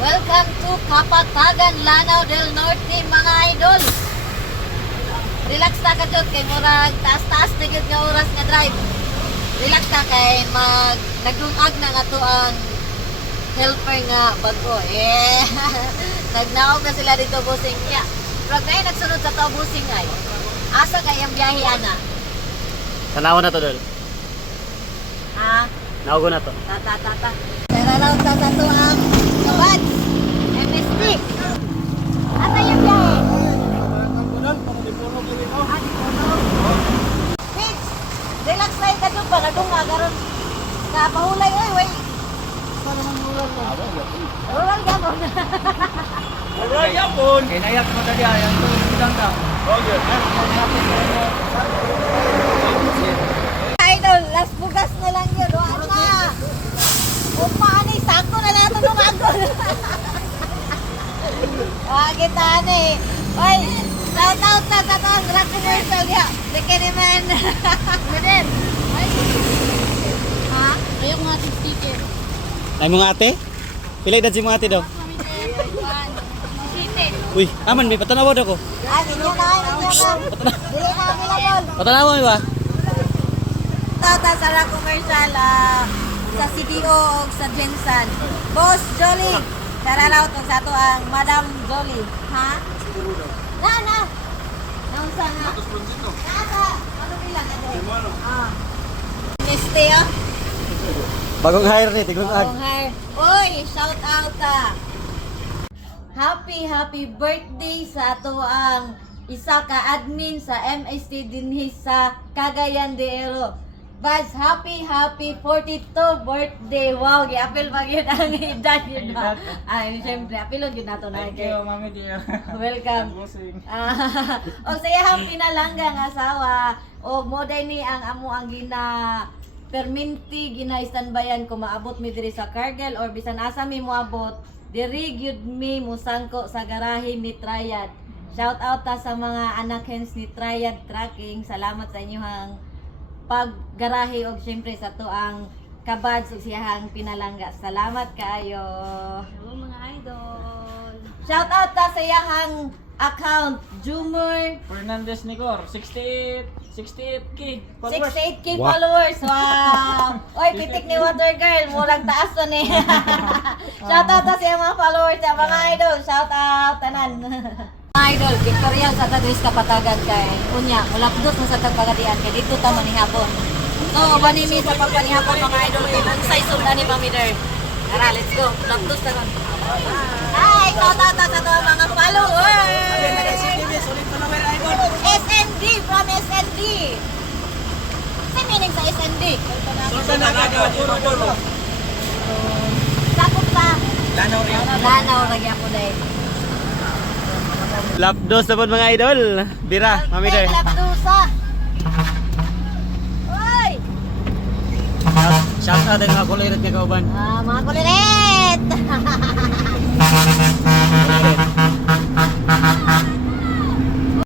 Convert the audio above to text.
Welcome to Kapatagan, Lanao del Norte, mga idol. Relax ta ka jud kay murag taas-taas na gyud nga oras nga drive. Relax ta kay mag nagdungag na nga to ang helper nga bago. Yeah. Nagnaog na sila dito busing niya. Pero ngayon nagsunod sa tao busing ay. Asa kay ang biyahe ana? Tanawa na to, Dol. Ha? Naugo na to. Ta ta ta ta. Tara raw ta ta to ang kabad. MST. Ata yung biyahe? Fix! Relax na ka doon pa, nadunga karon. Kapahulay oy, way. Mo. Mural gamon. Kaya naiyak mo tadi, ayan to, bilang ka. Idol, last bugas na lang yun. Wala na. O paano, sakto na lang ito nung agol. Kita na eh. Oy, shout out sa to, rock commercial ya. Dike naman. Madin. Ha? Ayaw si sticker. Ay mga ate? Pilay dad si mga ate daw. Uy, aman may patanawa daw ko. Ah, ninyo na, ninyo na. Dili na kami labol. Patanawa may ba? Tata sa rock commercial ah, sa CDO o sa Jensen. Boss Jolly. Kararaw to sa to ang Madam Jolly. Ha? Na, na. Naunsa nga. Nasa. Ano bilang ate? Ah. Neste ah. Bagong hire ni, tigong ag. Oh, hi. Oy, shout out ah. Happy happy birthday sa ato ang isa ka admin sa MST dinhi sa Cagayan de Oro. Bas, happy happy 42 birthday. Wow, gi-apil pa gyud ang edad yun ba? Ay, syempre, apilon gyud nato na kay. mami dear. Welcome. Ah, o saya hang pinalangga nga asawa o mo day ni ang amo ang gina perminti gina standbyan ko maabot mi diri sa Cargill or bisan asa mi moabot diri gyud mi musangko sa garahe ni Triad. Shout out ta sa mga anak hens ni Triad Tracking. Salamat sa inyong paggarahe og syempre sa to ang kabads ug siyahang pinalangga. Salamat kaayo. Hello mga idol. Shout out ta sa iyang account, Jumor. Fernandez Nicor, 68, 68k. 68k Wow. followers. Wow! Oy, pitik ni Water Girl. Murag taas to ni. Shout out ta sa iyang mga followers, sa mga idol. Shout out tanan. Idol, Victorial sa Tadris Kapatagan kay Unya, mulapdos mo sa tagpagadian kay dito ta manihapon. So, banimi sa pagpanihapon mga idol kay unsay sunda ni Pamider. Tara, let's go. Mulapdos ta kon. Hi, shout out ta sa to mga followers. SND from SND. Sa meaning sa SND? Sakop sa Lanaw rin. Lanaw ra gyapon dai. Lapdos na po mga idol. Bira, mami dear. Lapdusa. Oy! Shout out din mga kulirat nga kauban. Ah, mga kuliret.